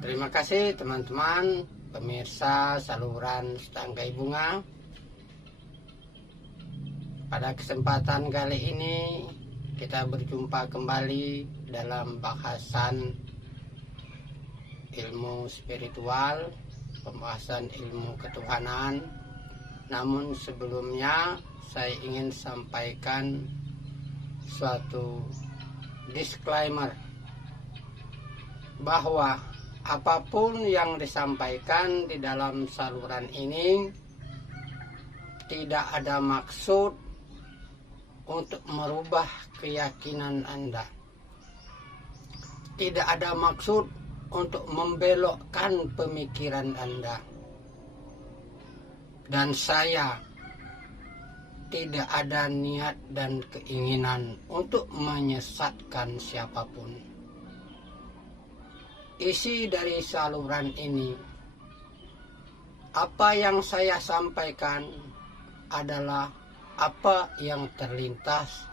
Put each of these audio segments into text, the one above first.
Terima kasih teman-teman pemirsa saluran Setangkai Bunga. Pada kesempatan kali ini kita berjumpa kembali dalam bahasan ilmu spiritual, pembahasan ilmu ketuhanan. Namun sebelumnya saya ingin sampaikan suatu disclaimer bahwa apapun yang disampaikan di dalam saluran ini tidak ada maksud untuk merubah keyakinan Anda. Tidak ada maksud untuk membelokkan pemikiran Anda. Dan saya tidak ada niat dan keinginan untuk menyesatkan siapapun. Isi dari saluran ini, apa yang saya sampaikan adalah apa yang terlintas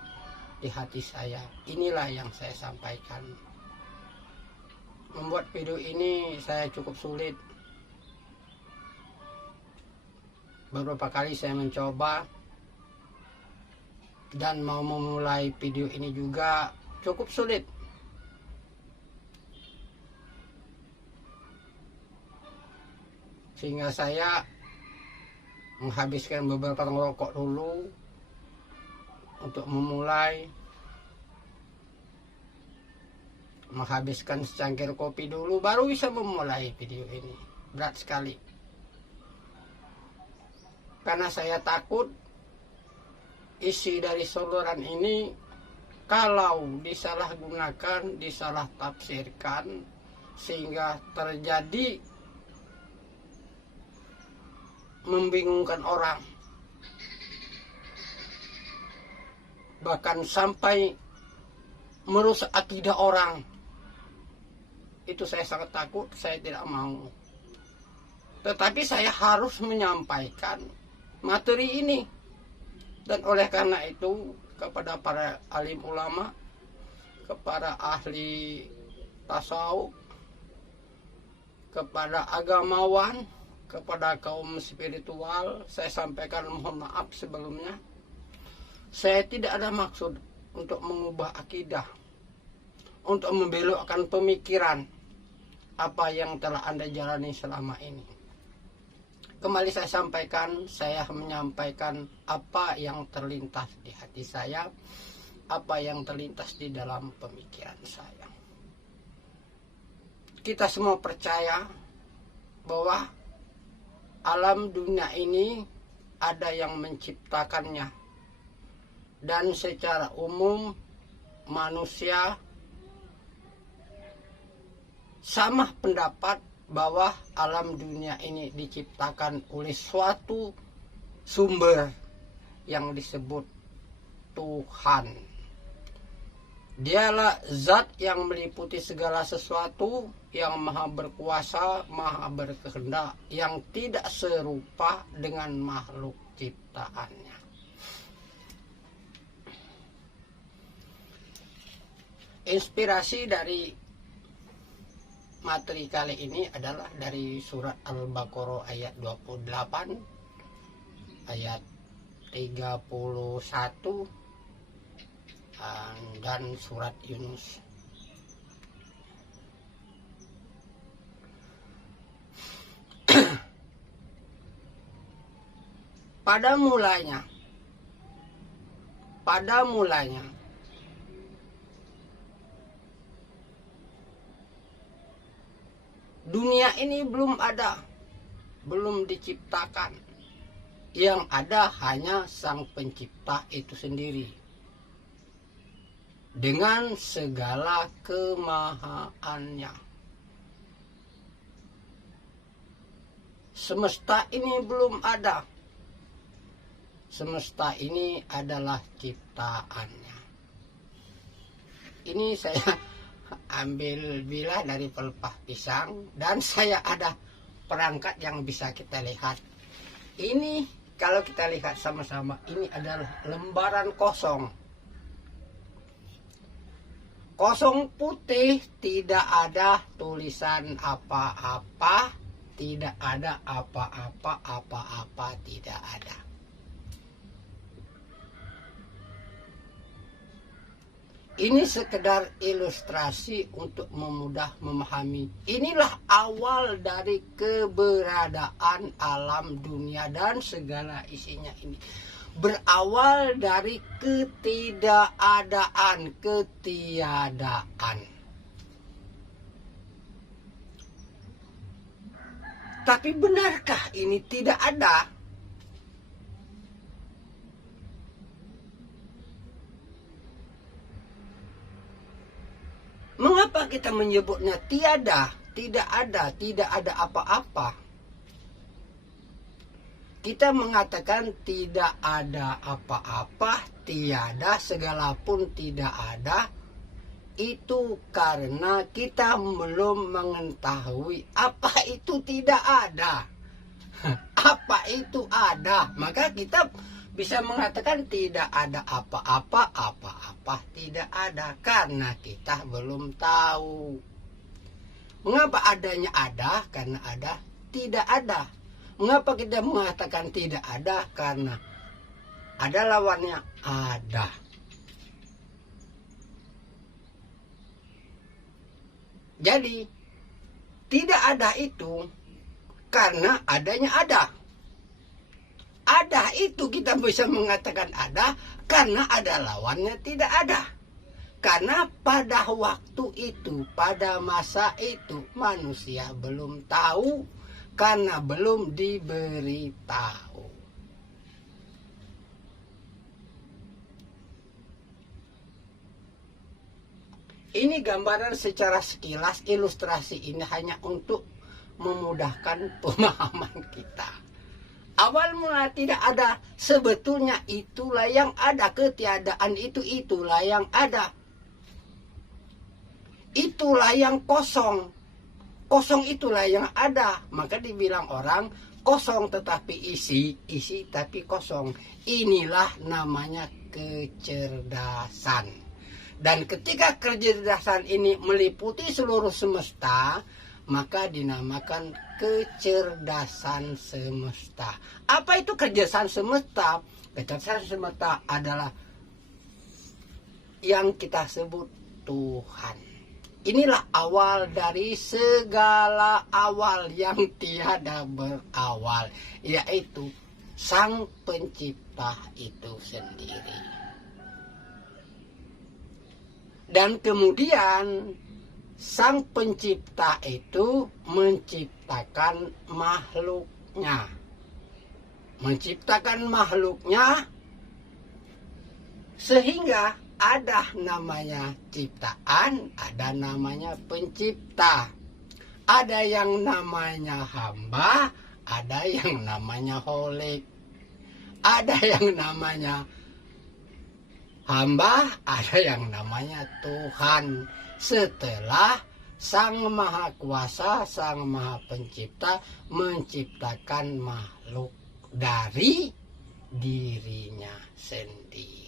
di hati saya. Inilah yang saya sampaikan. Membuat video ini saya cukup sulit. Beberapa kali saya mencoba dan mau memulai video ini juga cukup sulit. Sehingga saya menghabiskan beberapa rokok dulu untuk memulai, menghabiskan secangkir kopi dulu baru bisa memulai video ini. Berat sekali. Karena saya takut isi dari saluran ini kalau disalahgunakan, disalah tafsirkan sehingga terjadi membingungkan orang, bahkan sampai merusak akidah orang. Itu saya sangat takut, saya tidak mau. Tetapi saya harus menyampaikan materi ini. Dan oleh karena itu kepada para alim ulama, kepada ahli tasawuf, kepada agamawan, kepada kaum spiritual, saya sampaikan mohon maaf sebelumnya. Saya tidak ada maksud untuk mengubah akidah, untuk membelokkan pemikiran apa yang telah Anda jalani selama ini. Kembali saya sampaikan, saya menyampaikan apa yang terlintas di hati saya, apa yang terlintas di dalam pemikiran saya. Kita semua percaya bahwa alam dunia ini ada yang menciptakannya. Dan secara umum manusia sama pendapat bahwa alam dunia ini diciptakan oleh suatu sumber yang disebut Tuhan. Dialah zat yang meliputi segala sesuatu, yang maha berkuasa, maha berkehendak, yang tidak serupa dengan makhluk ciptaannya. Inspirasi dari materi kali ini adalah dari surat Al-Baqarah ayat 28, ayat 31, dan surat Yunus. Pada mulanya dunia ini belum ada, belum diciptakan. Yang ada hanya Sang Pencipta itu sendiri, dengan segala kemahaannya. Semesta ini belum ada. Semesta ini adalah ciptaannya. Ini saya ambil bilah dari pelepah pisang, dan saya ada perangkat yang bisa kita lihat. Ini kalau kita lihat sama-sama, ini adalah lembaran kosong. Kosong putih, tidak ada tulisan apa-apa, tidak ada apa-apa, apa-apa tidak ada. Ini sekedar ilustrasi untuk memudah memahami. Inilah awal dari keberadaan alam dunia dan segala isinya ini. Berawal dari ketiadaan. Tapi benarkah ini tidak ada? Mengapa kita menyebutnya tiada, tidak ada apa-apa? Kita mengatakan tidak ada apa-apa, tiada, segala pun tidak ada. Itu karena kita belum mengetahui apa itu tidak ada. Apa itu ada? Maka kita bisa mengatakan tidak ada apa-apa, apa-apa tidak ada. Karena kita belum tahu. Mengapa adanya ada? Karena ada tidak ada. Mengapa kita mengatakan tidak ada? Karena ada lawannya ada. Jadi tidak ada itu karena adanya ada. Ada itu kita bisa mengatakan ada karena ada lawannya tidak ada. Karena pada waktu itu, pada masa itu manusia belum tahu karena belum diberitahu. Ini gambaran secara sekilas, ilustrasi ini hanya untuk memudahkan pemahaman kita. Awal mula tidak ada, sebetulnya itulah yang ada, ketiadaan itulah yang ada. Itulah yang kosong. Kosong itulah yang ada. Maka dibilang orang kosong tetapi isi tapi kosong. Inilah namanya kecerdasan. Dan ketika kecerdasan ini meliputi seluruh semesta, maka dinamakan kecerdasan semesta. Apa itu kecerdasan semesta? Kecerdasan semesta adalah yang kita sebut Tuhan. Inilah awal dari segala awal yang tiada berawal, yaitu Sang Pencipta itu sendiri. Dan kemudian Sang Pencipta itu menciptakan makhluknya. Menciptakan makhluknya sehingga ada namanya ciptaan, ada namanya pencipta. Ada yang namanya hamba, ada yang namanya kholik. Ada yang namanya hamba, ada yang namanya Tuhan. Setelah Sang Maha Kuasa, Sang Maha Pencipta menciptakan makhluk dari dirinya sendiri.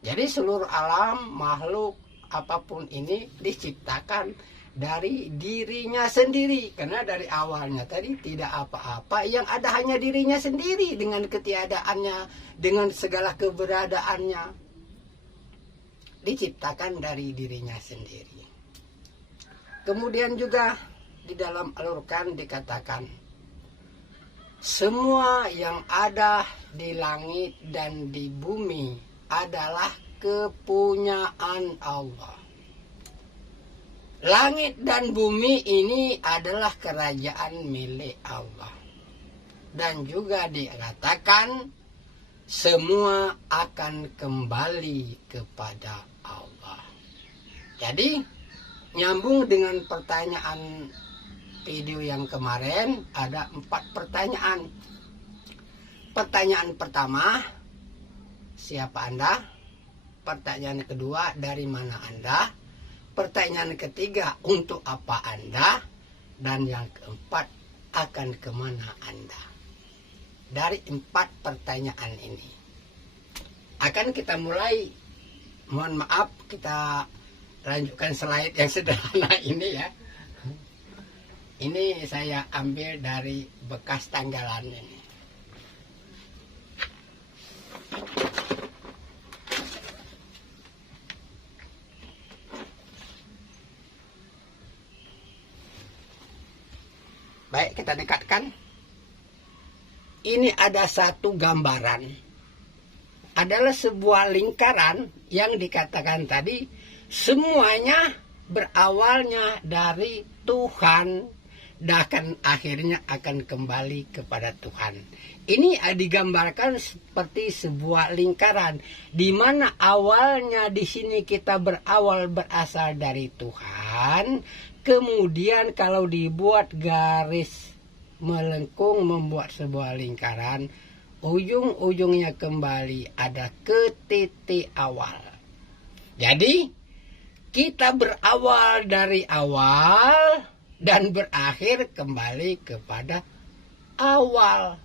Jadi seluruh alam, makhluk, apapun ini diciptakan dari dirinya sendiri. Karena dari awalnya tadi tidak apa-apa, yang ada hanya dirinya sendiri dengan ketiadaannya, dengan segala keberadaannya. Diciptakan dari dirinya sendiri. Kemudian juga di dalam Al-Qur'an dikatakan, semua yang ada di langit dan di bumi adalah kepunyaan Allah. Langit dan bumi ini adalah kerajaan milik Allah. Dan juga dikatakan semua akan kembali kepada Allah. Jadi nyambung dengan pertanyaan video yang kemarin, ada 4 pertanyaan. Pertanyaan pertama, siapa Anda? Pertanyaan kedua, dari mana Anda? Pertanyaan ketiga, untuk apa Anda? Dan yang keempat, akan kemana Anda? Dari 4 pertanyaan ini akan kita mulai Mohon maaf, kita lanjutkan slide yang sederhana ini ya. Ini saya ambil dari bekas tanggalan ini. Baik, kita dekatkan. Ini ada satu gambaran. Adalah sebuah lingkaran yang dikatakan tadi semuanya berawalnya dari Tuhan dan akhirnya akan kembali kepada Tuhan. Ini digambarkan seperti sebuah lingkaran di mana awalnya di sini kita berawal berasal dari Tuhan, kemudian kalau dibuat garis melengkung membuat sebuah lingkaran, ujung-ujungnya kembali ada ke titik awal. Jadi kita berawal dari awal dan berakhir kembali kepada awal.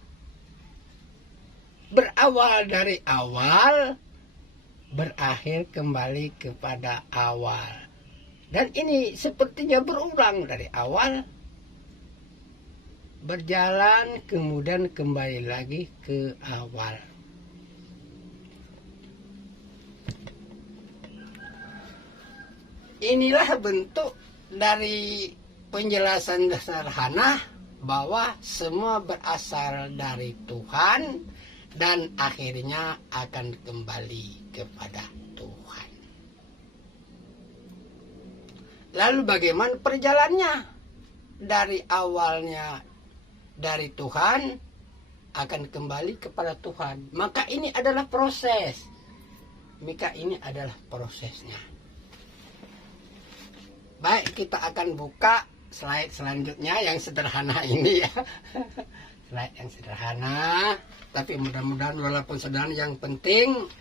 Berawal dari awal, berakhir kembali kepada awal. Dan ini sepertinya berulang dari awal, berjalan kemudian kembali lagi ke awal. Inilah bentuk dari penjelasan sederhana bahwa semua berasal dari Tuhan dan akhirnya akan kembali kepada Tuhan. Lalu bagaimana perjalanannya? Dari awalnya dari Tuhan akan kembali kepada Tuhan. Maka ini adalah proses. Maka ini adalah prosesnya. Baik, kita akan buka slide selanjutnya yang sederhana ini ya. Slide yang sederhana, tapi mudah-mudahan walaupun sederhana yang penting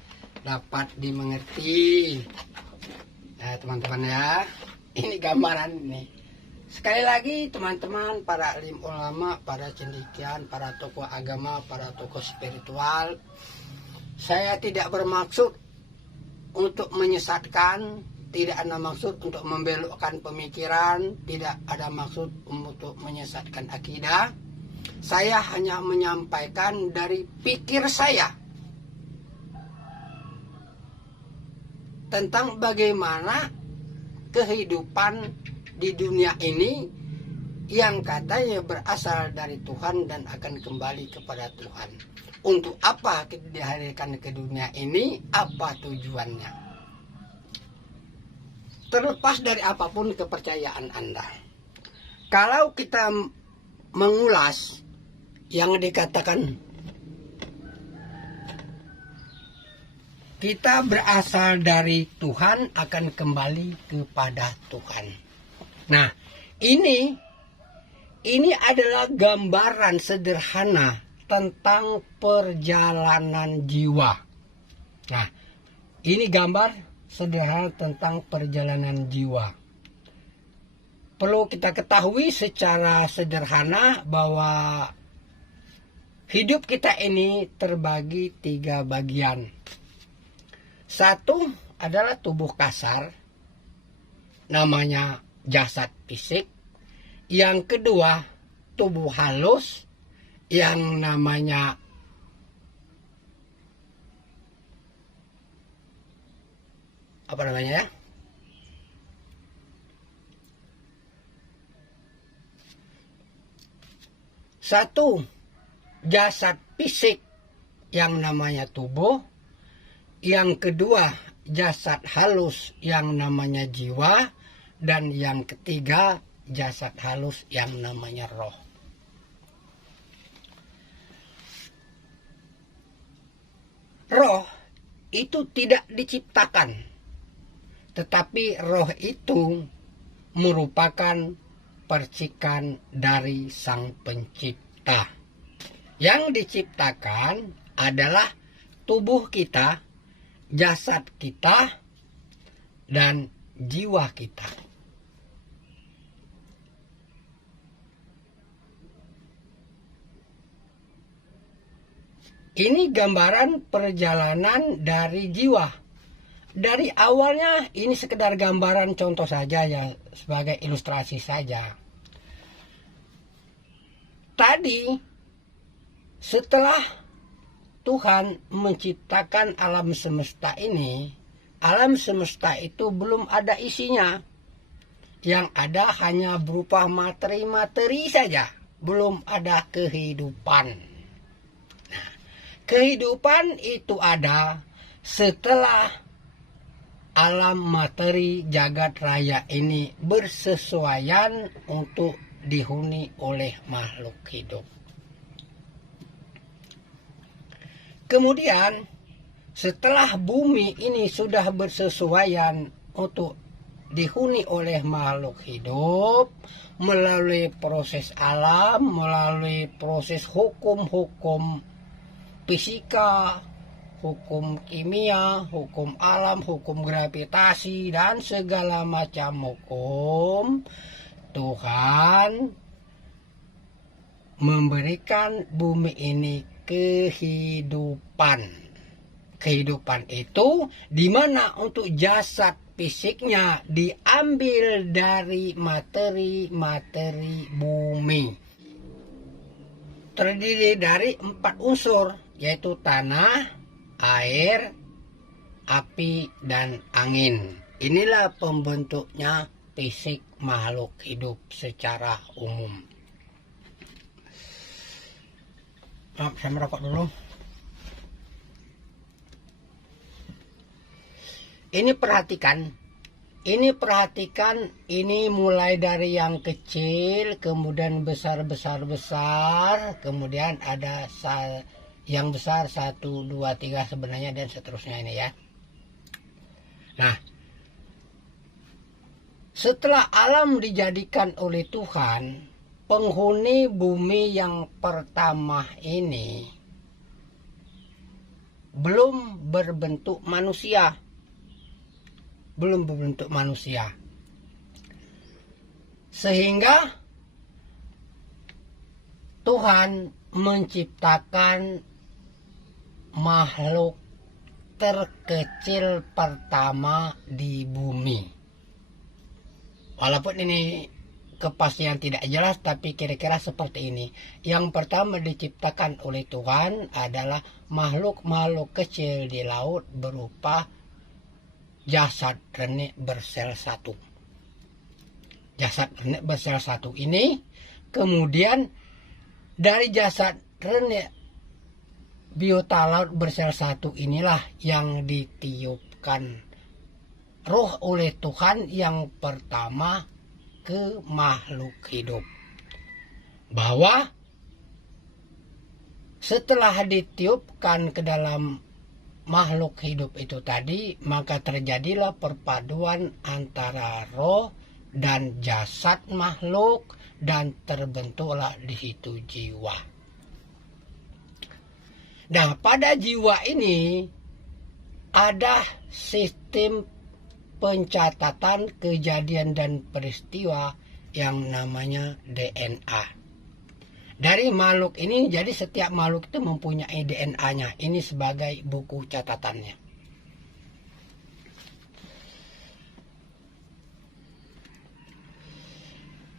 dapat dimengerti. Nah, teman-teman ya, ini gambaran nih. Sekali lagi teman-teman, para alim ulama, para cendekiawan, para tokoh agama, para tokoh spiritual, saya tidak bermaksud untuk menyesatkan, tidak ada maksud untuk membelokkan pemikiran, tidak ada maksud untuk menyesatkan akidah. Saya hanya menyampaikan dari pikir saya tentang bagaimana kehidupan di dunia ini yang katanya berasal dari Tuhan dan akan kembali kepada Tuhan. Untuk apa kita dihadirkan ke dunia ini? Apa tujuannya? Terlepas dari apapun kepercayaan Anda, kalau kita mengulas yang dikatakan kita berasal dari Tuhan akan kembali kepada Tuhan. Nah, ini adalah gambaran sederhana tentang perjalanan jiwa. Nah, ini gambar sederhana tentang perjalanan jiwa. Perlu kita ketahui secara sederhana bahwa hidup kita ini terbagi 3 bagian. Satu adalah tubuh kasar, namanya jasad fisik. Yang kedua, tubuh halus, yang namanya satu jasad fisik yang namanya tubuh, yang kedua jasad halus yang namanya jiwa, dan yang ketiga jasad halus yang namanya roh. Roh itu tidak diciptakan, tetapi roh itu merupakan percikan dari Sang Pencipta. Yang diciptakan adalah tubuh kita, jasad kita, dan jiwa kita. Ini gambaran perjalanan dari jiwa. dari awalnya ini sekedar gambaran contoh saja ya, sebagai ilustrasi saja. Tadi setelah Tuhan menciptakan alam semesta ini, alam semesta itu belum ada isinya. Yang ada hanya berupa materi-materi saja, belum ada kehidupan. Nah, kehidupan itu ada setelah alam materi jagat raya ini bersesuaian untuk dihuni oleh makhluk hidup. Kemudian setelah bumi ini sudah bersesuaian untuk dihuni oleh makhluk hidup melalui proses alam, melalui proses hukum-hukum fisika, hukum kimia, hukum alam, hukum gravitasi, dan segala macam hukum, Tuhan memberikan bumi ini kehidupan. Kehidupan itu dimana untuk jasad fisiknya diambil dari materi-materi bumi. Terdiri dari 4 unsur, yaitu tanah, air, api, dan angin. Inilah pembentuknya fisik makhluk hidup secara umum. Maaf, saya merokok dulu. Ini perhatikan, ini mulai dari yang kecil, kemudian besar, kemudian ada yang besar 1, 2, 3 sebenarnya, dan seterusnya ini ya. Nah, setelah alam dijadikan oleh Tuhan, penghuni bumi yang pertama ini belum berbentuk manusia. Sehingga Tuhan menciptakan makhluk terkecil pertama di bumi. Walaupun ini kepastian tidak jelas, tapi kira-kira seperti ini. Yang pertama diciptakan oleh Tuhan adalah makhluk-makhluk kecil di laut berupa jasad renik bersel 1. Jasad renik bersel 1 ini kemudian dari jasad renik biota laut bersel 1 inilah yang ditiupkan roh oleh Tuhan yang pertama ke makhluk hidup. Bahwa setelah ditiupkan ke dalam makhluk hidup itu tadi, maka terjadilah perpaduan antara roh dan jasad makhluk, dan terbentuklah di situ jiwa. Nah, pada jiwa ini ada sistem pencatatan kejadian dan peristiwa yang namanya DNA. Dari makhluk ini, jadi setiap makhluk itu mempunyai DNA-nya. Ini sebagai buku catatannya.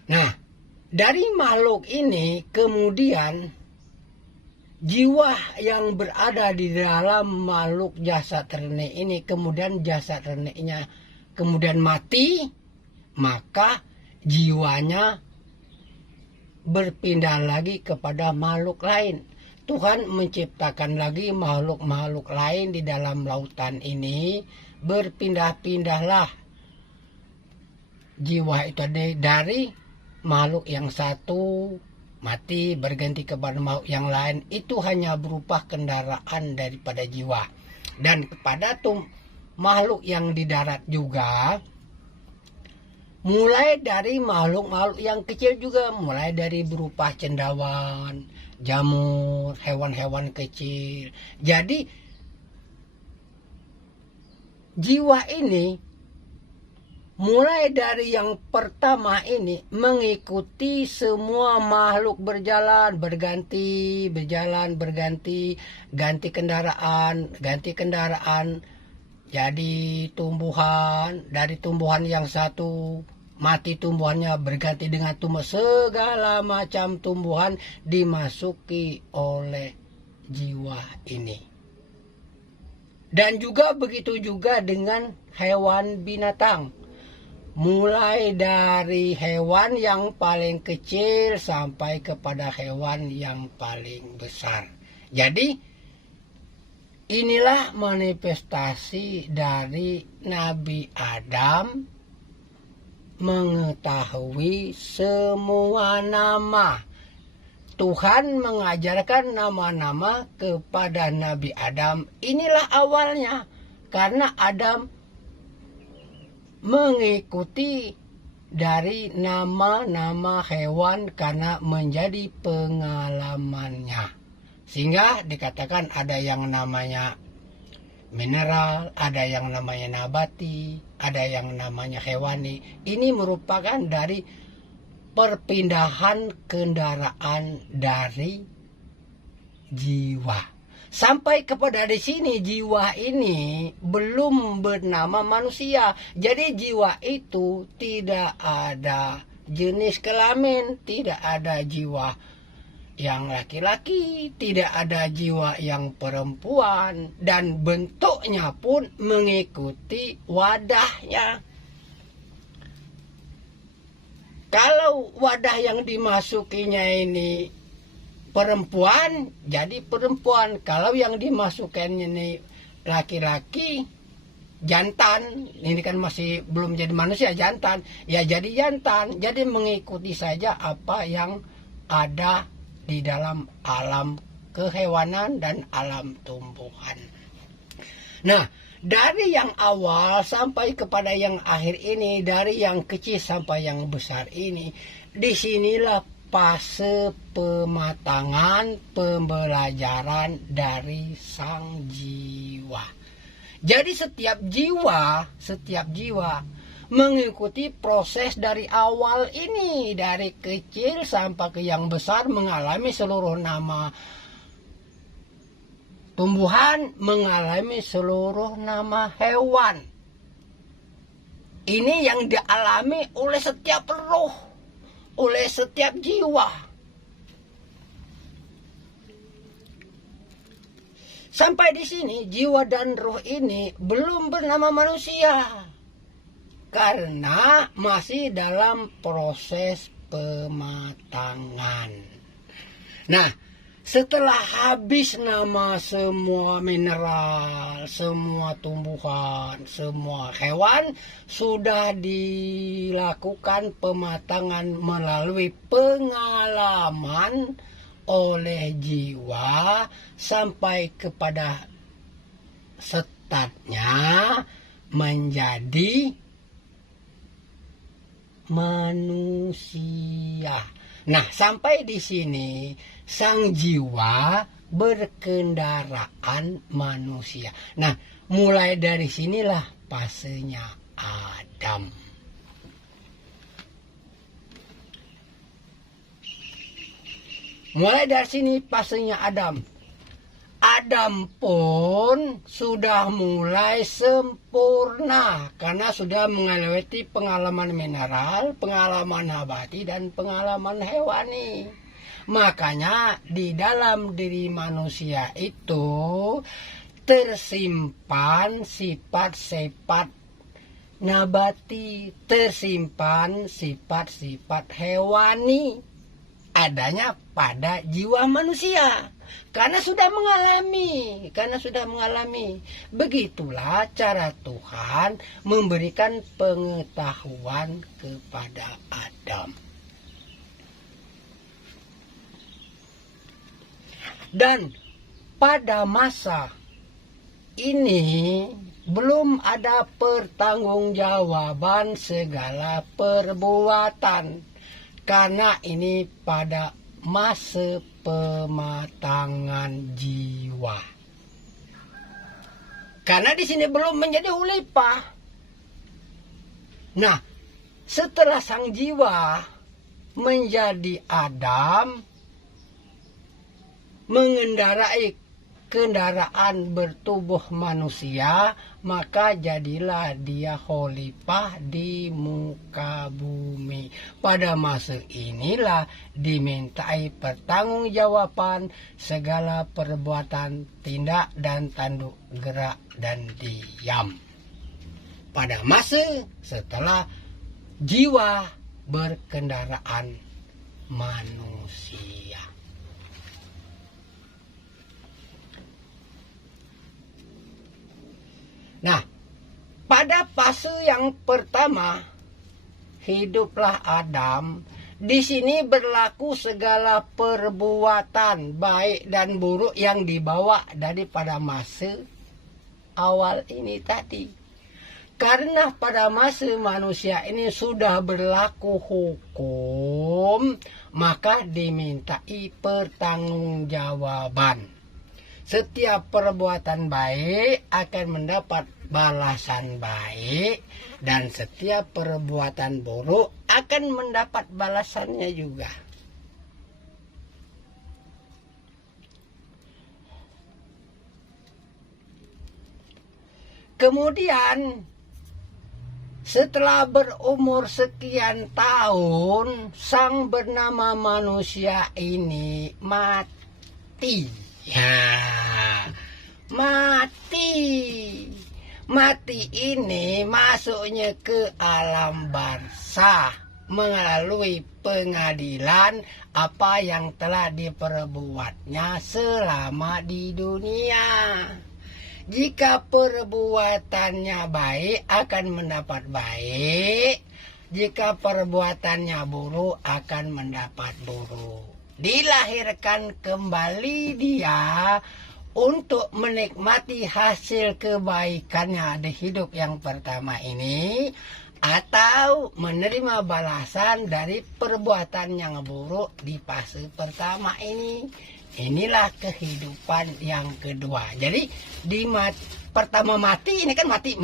Nah, dari makhluk ini kemudian jiwa yang berada di dalam makhluk jasad renik ini, kemudian jasad reniknya kemudian mati, maka jiwanya berpindah lagi kepada makhluk lain. Tuhan menciptakan lagi makhluk-makhluk lain di dalam lautan ini. Berpindah-pindahlah jiwa itu dari makhluk yang satu mati berganti kepada makhluk yang lain. Itu hanya berupa kendaraan daripada jiwa. Dan kepada makhluk yang di darat juga, mulai dari makhluk-makhluk yang kecil juga, mulai dari berupa cendawan, jamur, hewan-hewan kecil. Jadi jiwa ini mulai dari yang pertama ini mengikuti semua makhluk berjalan, berganti, ganti kendaraan. Jadi dari tumbuhan yang satu mati, tumbuhannya berganti dengan tumbuh, segala macam tumbuhan dimasuki oleh jiwa ini. Dan juga begitu juga dengan hewan binatang. Mulai dari hewan yang paling kecil sampai kepada hewan yang paling besar. Jadi inilah manifestasi dari Nabi Adam mengetahui semua nama. Tuhan mengajarkan nama-nama kepada Nabi Adam. Inilah awalnya, karena Adam mengikuti dari nama-nama hewan karena menjadi pengalamannya. Sehingga dikatakan ada yang namanya mineral, ada yang namanya nabati, ada yang namanya hewani. Ini merupakan dari perpindahan kendaraan dari jiwa. Sampai kepada di sini jiwa ini belum bernama manusia. Jadi jiwa itu tidak ada jenis kelamin, tidak ada jiwa yang laki-laki, tidak ada jiwa yang perempuan, dan bentuknya pun mengikuti wadahnya. Kalau wadah yang dimasukinya ini perempuan, jadi perempuan. Kalau yang dimasukkan ini laki-laki, jantan, ini kan masih belum jadi manusia, jantan, ya jadi jantan. Jadi mengikuti saja apa yang ada di dalam alam kehewanan dan alam tumbuhan. Nah, dari yang awal sampai kepada yang akhir ini, dari yang kecil sampai yang besar ini, disinilah fase pematangan pembelajaran dari sang jiwa. Jadi setiap jiwa mengikuti proses dari awal ini, dari kecil sampai ke yang besar, mengalami seluruh nama tumbuhan, mengalami seluruh nama hewan. Ini yang dialami oleh setiap roh, oleh setiap jiwa. Sampai di sini jiwa dan roh ini belum bernama manusia, karena masih dalam proses pematangan. Nah, setelah habis nama semua mineral, semua tumbuhan, semua hewan, sudah dilakukan pematangan melalui pengalaman oleh jiwa sampai kepada startnya menjadi manusia. Nah, sampai di sini sang jiwa berkendaraan manusia. Nah, mulai dari sinilah fasenya Adam. Mulai dari sini fasenya Adam. Adam pun sudah mulai sempurna karena sudah melewati pengalaman mineral, pengalaman nabati, dan pengalaman hewani. Makanya di dalam diri manusia itu tersimpan sifat-sifat nabati, tersimpan sifat-sifat hewani adanya pada jiwa manusia. Karena sudah mengalami. Begitulah cara Tuhan memberikan pengetahuan kepada Adam. Dan pada masa ini belum ada pertanggungjawaban segala perbuatan. Karena ini pada masa pematangan jiwa. Karena di sini belum menjadi khalifah. Nah, setelah sang jiwa menjadi Adam, mengendarai kendaraan bertubuh manusia, maka jadilah dia khalifah di muka bumi. Pada masa inilah dimintai pertanggungjawaban segala perbuatan, tindak dan tanduk gerak dan diam. Pada masa setelah jiwa berkendaraan manusia. Nah, pada fase yang pertama, hiduplah Adam. Di sini berlaku segala perbuatan baik dan buruk yang dibawa daripada masa awal ini tadi. Karena pada masa manusia ini sudah berlaku hukum, maka dimintai pertanggungjawaban. Setiap perbuatan baik akan mendapat balasan baik, dan setiap perbuatan buruk akan mendapat balasannya juga. Kemudian setelah berumur sekian tahun, sang bernama manusia ini mati. Ya, mati. Mati ini masuknya ke alam barzah melalui pengadilan apa yang telah diperbuatnya selama di dunia. Jika perbuatannya baik akan mendapat baik, jika perbuatannya buruk akan mendapat buruk. Dilahirkan kembali dia untuk menikmati hasil kebaikannya di hidup yang pertama ini, atau menerima balasan dari perbuatan yang buruk di fase pertama ini. Inilah kehidupan yang kedua. Jadi pertama mati ini kan mati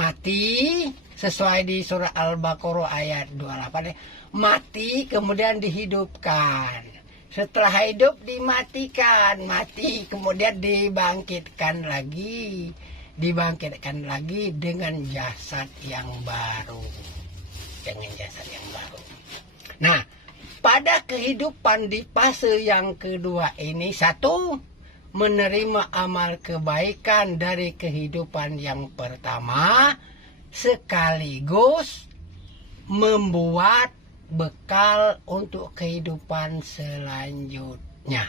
sesuai di surah Al-Baqarah ayat 28. Mati kemudian dihidupkan. Setelah hidup dimatikan, mati kemudian dibangkitkan lagi dengan jasad yang baru. Nah, pada kehidupan di fase yang kedua ini, satu, menerima amal kebaikan dari kehidupan yang pertama, sekaligus membuat bekal untuk kehidupan selanjutnya.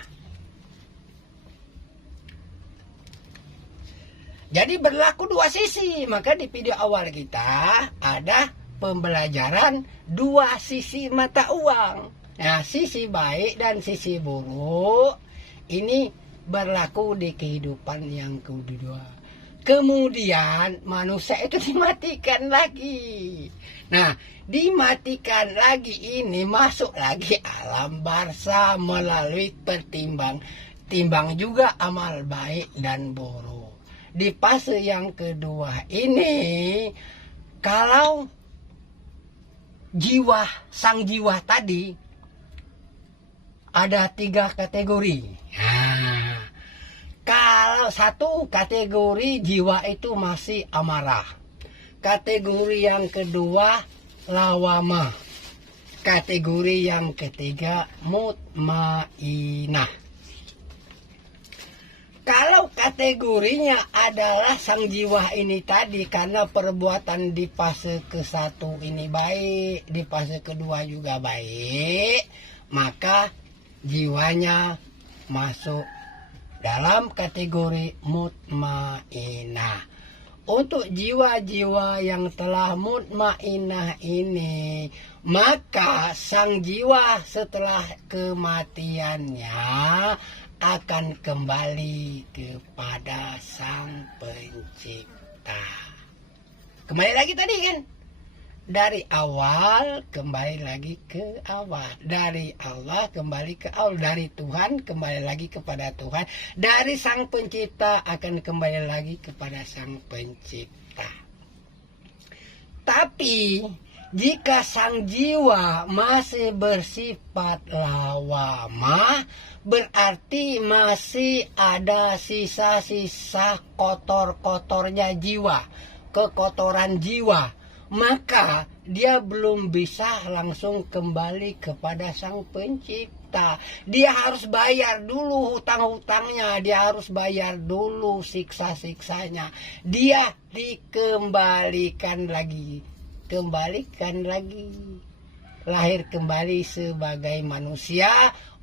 Jadi berlaku dua sisi. Maka di video awal kita ada pembelajaran dua sisi mata uang. Nah, sisi baik dan sisi buruk ini berlaku di kehidupan yang kedua. Kemudian manusia itu dimatikan lagi. Nah, dimatikan lagi ini masuk lagi alam barzah melalui timbang juga amal baik dan buruk. Di fase yang kedua ini, kalau sang jiwa tadi ada 3 kategori. Nah, kalau satu kategori jiwa itu masih amarah. Kategori yang kedua lawamah. Kategori yang ketiga mutmainah. Kalau kategorinya adalah sang jiwa ini tadi, karena perbuatan di fase ke-1 ini baik, di fase kedua juga baik, maka jiwanya masuk dalam kategori mutmainah. Untuk jiwa-jiwa yang telah mutmainah ini, maka sang jiwa setelah kematiannya akan kembali kepada sang pencipta. Kembali lagi tadi kan, dari awal kembali lagi ke awal, dari Allah kembali ke awal, dari Tuhan kembali lagi kepada Tuhan, dari sang pencipta akan kembali lagi kepada sang pencipta. Tapi Jika sang jiwa masih bersifat lawama, berarti masih ada sisa-sisa kotor-kotornya jiwa, kekotoran jiwa. Maka dia belum bisa langsung kembali kepada sang pencipta. Dia harus bayar dulu hutang-hutangnya, dia harus bayar dulu siksa-siksanya. Dia dikembalikan lagi. Lahir kembali sebagai manusia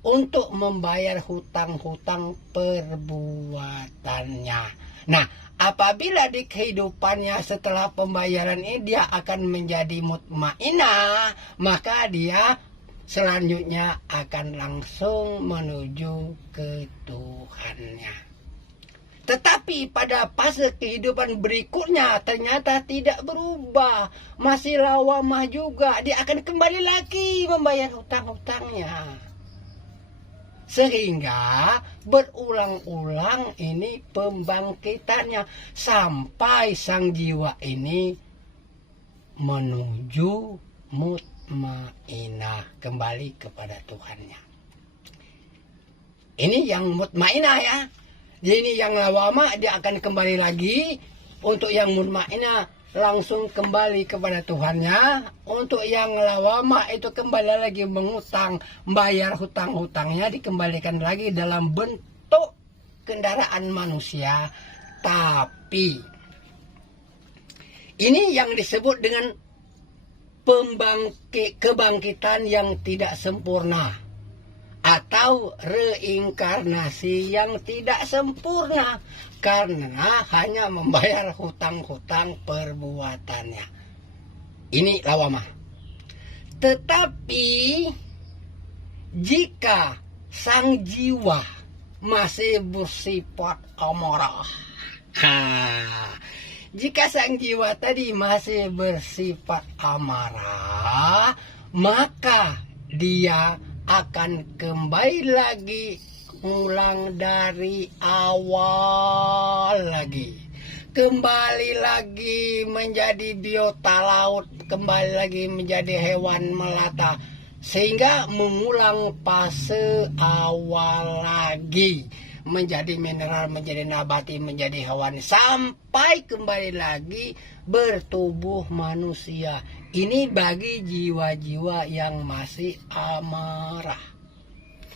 untuk membayar hutang-hutang perbuatannya. Nah, apabila di kehidupannya setelah pembayaran ini dia akan menjadi mutmainah, maka dia selanjutnya akan langsung menuju ke Tuhannya. Tetapi pada fase kehidupan berikutnya ternyata tidak berubah. Masih lawamah juga. Dia akan kembali lagi membayar hutang-hutangnya. Sehingga berulang-ulang ini pembangkitannya. Sampai sang jiwa ini menuju mutmainah. Kembali kepada Tuhannya. Ini yang mutmainah ya. Jadi yang lawama dia akan kembali lagi. Untuk yang mutmainah langsung kembali kepada Tuhannya. Untuk yang lawama itu kembali lagi mengutang, bayar hutang-hutangnya, dikembalikan lagi dalam bentuk kendaraan manusia. Tapi ini yang disebut dengan kebangkitan yang tidak sempurna. Atau reinkarnasi yang tidak sempurna karena hanya membayar hutang-hutang perbuatannya. Ini lawamah. Tetapi jika sang jiwa masih bersifat amarah, jika sang jiwa tadi masih bersifat amarah, maka dia akan kembali lagi, ulang dari awal lagi. Kembali lagi menjadi biota laut, kembali lagi menjadi hewan melata. Sehingga mengulang fase awal lagi. Menjadi mineral, menjadi nabati, menjadi hewan. Sampai kembali lagi bertubuh manusia. Ini bagi jiwa-jiwa yang masih amarah.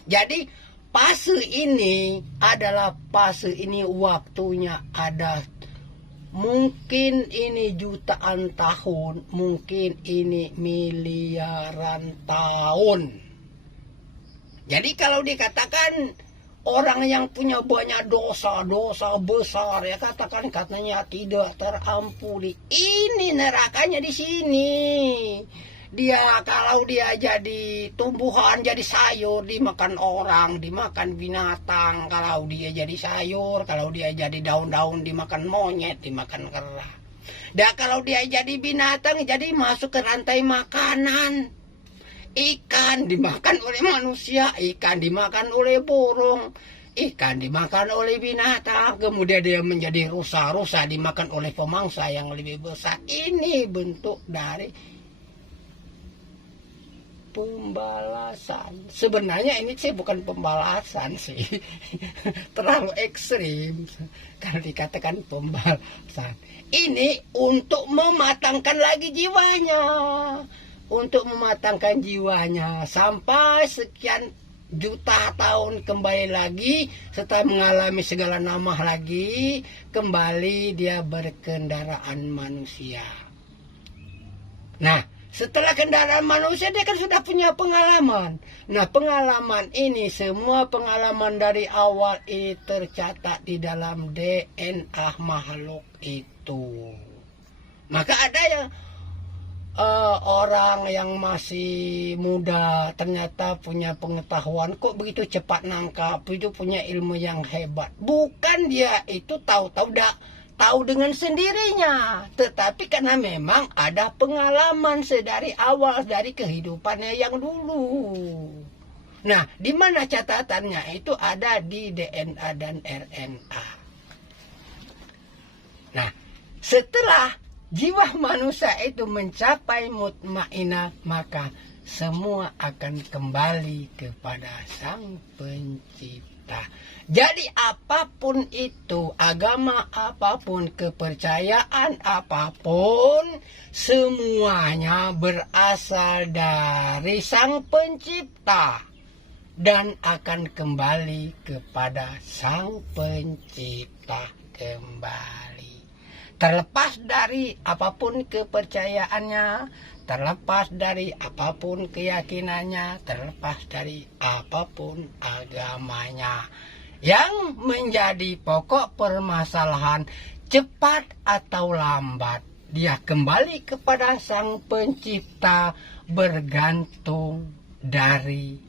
Jadi fase ini adalah fase ini waktunya ada. Mungkin ini jutaan tahun, mungkin ini miliaran tahun. Jadi kalau dikatakan orang yang punya banyak dosa-dosa besar, ya katakan katanya tidak terampuni. Ini nerakanya di sini. Dia kalau dia jadi tumbuhan, jadi sayur, dimakan orang, dimakan binatang. Kalau dia jadi sayur, kalau dia jadi daun-daun, dimakan monyet, dimakan kera. Dan kalau dia jadi binatang, jadi masuk ke rantai makanan. Ikan dimakan oleh manusia, ikan dimakan oleh burung, ikan dimakan oleh binatang, kemudian dia menjadi rusa, rusa dimakan oleh pemangsa yang lebih besar. Ini bentuk dari pembalasan. Sebenarnya ini sih bukan pembalasan sih, terlalu ekstrim kalau dikatakan pembalasan. Ini untuk mematangkan lagi jiwanya. Untuk mematangkan jiwanya sampai sekian juta tahun kembali lagi setelah mengalami segala namah lagi, kembali dia berkendaraan manusia. Nah, setelah kendaraan manusia dia kan sudah punya pengalaman. Nah, pengalaman ini, semua pengalaman dari awal ini tercatat di dalam DNA makhluk itu. Maka ada yang orang yang masih muda ternyata punya pengetahuan, kok begitu cepat nangkap, itu punya ilmu yang hebat. Bukan dia itu tahu dengan sendirinya, tetapi karena memang ada pengalaman sedari awal dari kehidupannya yang dulu. Nah, di mana catatannya itu ada di DNA dan RNA. Nah, setelah jiwa manusia itu mencapai mutmainah, maka semua akan kembali kepada Sang Pencipta. Jadi apapun itu, agama apapun, kepercayaan apapun, semuanya berasal dari Sang Pencipta dan akan kembali kepada Sang Pencipta kembali. Terlepas dari apapun kepercayaannya, terlepas dari apapun keyakinannya, terlepas dari apapun agamanya. Yang menjadi pokok permasalahan, cepat atau lambat, dia kembali kepada Sang Pencipta bergantung dari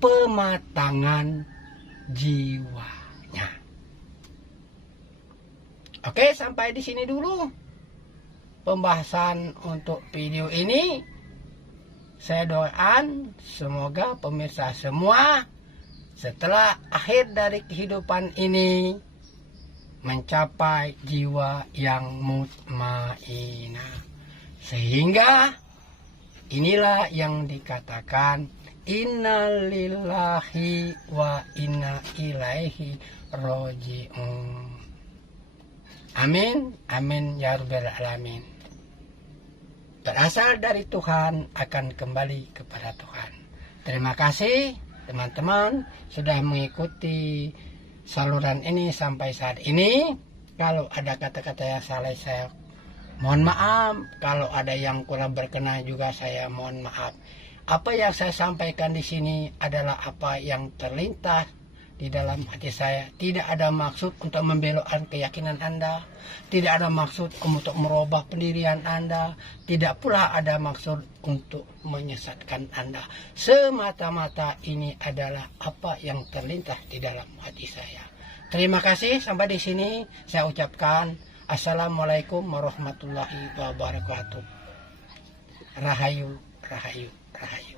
pematangan jiwanya. Oke, sampai di sini dulu pembahasan untuk video ini. Saya doakan semoga pemirsa semua setelah akhir dari kehidupan ini mencapai jiwa yang mutmainah. Sehingga inilah yang dikatakan innalillahi wa inna ilaihi roji'un. Amin, amin ya rabbal alamin. Berasal dari Tuhan akan kembali kepada Tuhan. Terima kasih teman-teman sudah mengikuti saluran ini sampai saat ini. Kalau ada kata-kata yang salah saya mohon maaf. Kalau ada yang kurang berkenan juga saya mohon maaf. Apa yang saya sampaikan di sini adalah apa yang terlintas di dalam hati saya. Tidak ada maksud untuk membelokkan keyakinan Anda. Tidak ada maksud untuk merubah pendirian Anda. Tidak pula ada maksud untuk menyesatkan Anda. Semata-mata ini adalah apa yang terlintas di dalam hati saya. Terima kasih. Sampai di sini saya ucapkan Assalamualaikum warahmatullahi wabarakatuh. Rahayu, rahayu, rahayu.